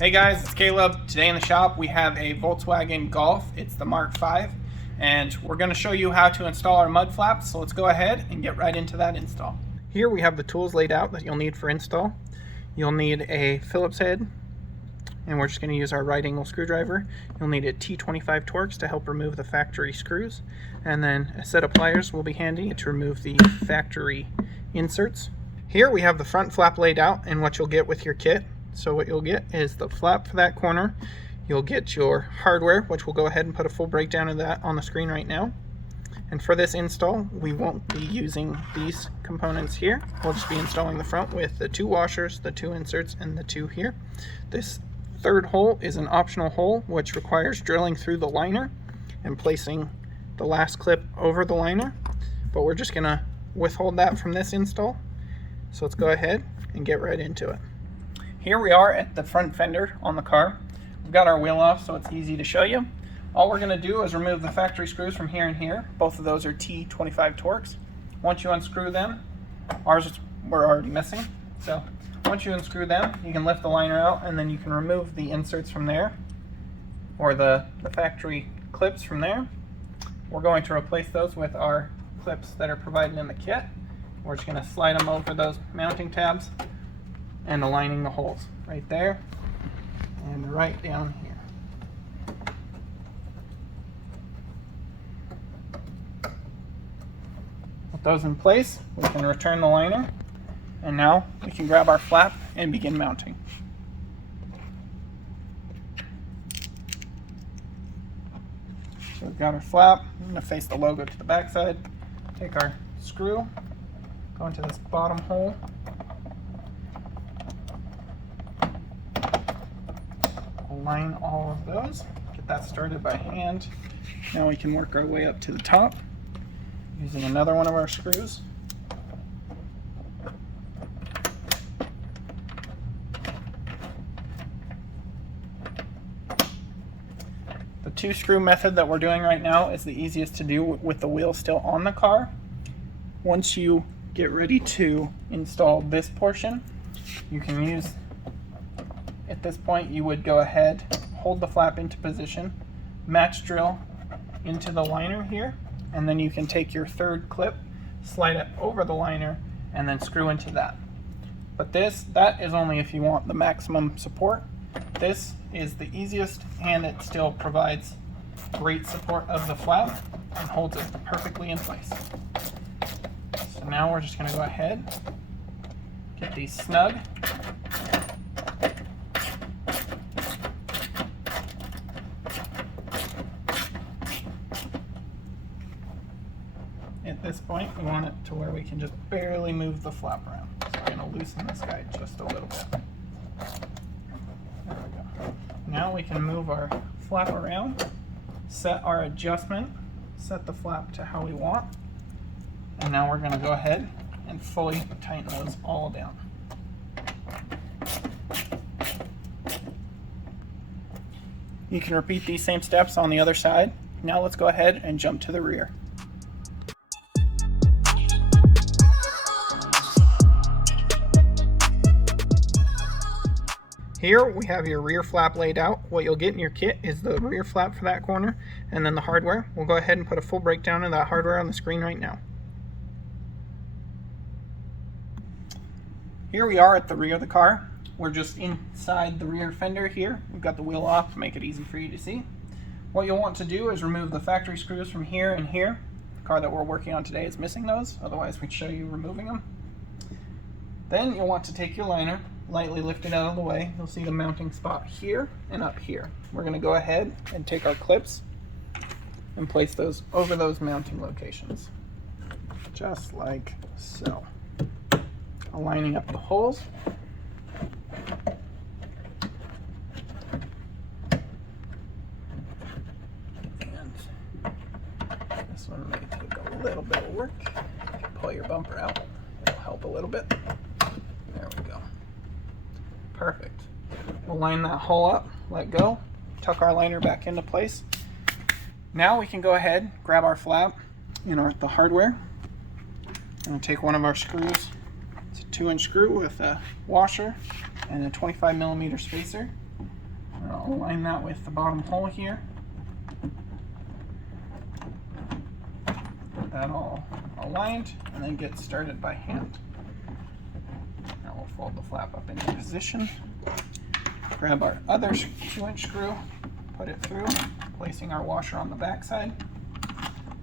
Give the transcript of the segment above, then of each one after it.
Hey guys, it's Caleb. Today in the shop we have a Volkswagen Golf. It's the Mark 5, and we're going to show you how to install our mud flaps. So let's go ahead and get right into that install. Here we have the tools laid out that you'll need for install. You'll need a Phillips head, and we're just going to use our right angle screwdriver. You'll need a T25 Torx to help remove the factory screws, and then a set of pliers will be handy to remove the factory inserts. Here we have the front flap laid out and what you'll get with your kit. So what you'll get is the flap for that corner. You'll get your hardware, which we'll go ahead and put a full breakdown of that on the screen right now. And for this install, we won't be using these components here. We'll just be installing the front with the 2 washers, the 2 inserts, and the 2 here. This third hole is an optional hole, which requires drilling through the liner and placing the last clip over the liner. But we're just gonna withhold that from this install. So let's go ahead and get right into it. Here we are at the front fender on the car. We've got our wheel off so it's easy to show you. All we're going to do is remove the factory screws from here and here. Both of those are T25 Torx. Once you unscrew them, ours were already missing. So once you unscrew them, you can lift the liner out and then you can remove the inserts from there, or the factory clips from there. We're going to replace those with our clips that are provided in the kit. We're just going to slide them over those mounting tabs and aligning the holes right there and right down here. With those in place, we can return the liner, and now we can grab our flap and begin mounting. So we've got our flap. I'm going to face the logo to the back side. Take our screw, go into this bottom hole, align all of those, get that started by hand. Now we can work our way up to the top using another one of our screws. The 2-screw method that we're doing right now is the easiest to do with the wheel still on the car. Once you get ready to install this portion, you can use, at this point, you would go ahead, hold the flap into position, match drill into the liner here, and then you can take your third clip, slide it over the liner, and then screw into that. But that is only if you want the maximum support. This is the easiest, and it still provides great support of the flap and holds it perfectly in place. So now we're just going to go ahead, get these snug. At this point, we want it to where we can just barely move the flap around. So we're going to loosen this guy just a little bit. There we go. Now we can move our flap around, set our adjustment, set the flap to how we want, and now we're going to go ahead and fully tighten those all down. You can repeat these same steps on the other side. Now let's go ahead and jump to the rear. Here we have your rear flap laid out. What you'll get in your kit is the rear flap for that corner and then the hardware. We'll go ahead and put a full breakdown of that hardware on the screen right now. Here we are at the rear of the car. We're just inside the rear fender here. We've got the wheel off to make it easy for you to see. What you'll want to do is remove the factory screws from here and here. The car that we're working on today is missing those, otherwise we'd show you removing them. Then you'll want to take your liner, lightly lift it out of the way. You'll see the mounting spot here and up here. We're going to go ahead and take our clips and place those over those mounting locations, just like so. Aligning up the holes. a little bit of work. Pull your bumper out. It'll help a little bit. There we go. Perfect. We'll line that hole up, let go, tuck our liner back into place. Now we can go ahead, grab our flap and the hardware. I'm going to take one of our screws. It's a 2-inch screw with a washer and a 25mm spacer. I'll align that with the bottom hole here. Get that all aligned and then get started by hand. Now we'll fold the flap up into position. Grab our other 2-inch screw, put it through, placing our washer on the back side,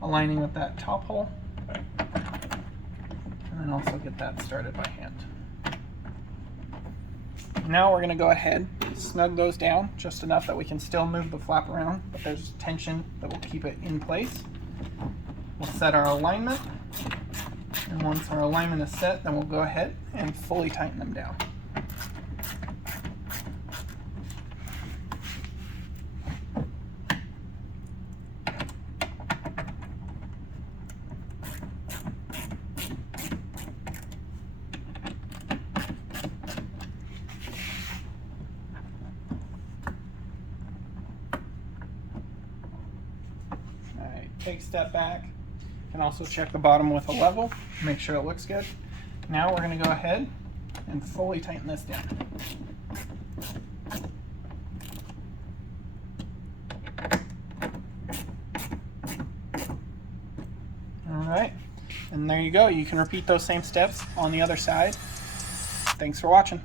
aligning with that top hole, and then also get that started by hand. Now we're going to go ahead, snug those down just enough that we can still move the flap around, but there's tension that will keep it in place. We'll set our alignment, and once our alignment is set, then we'll go ahead and fully tighten them down. Take a step back. You can also check the bottom with a level, make sure it looks good. Now we're going to go ahead and fully tighten this down. Alright, and there you go. You can repeat those same steps on the other side. Thanks for watching.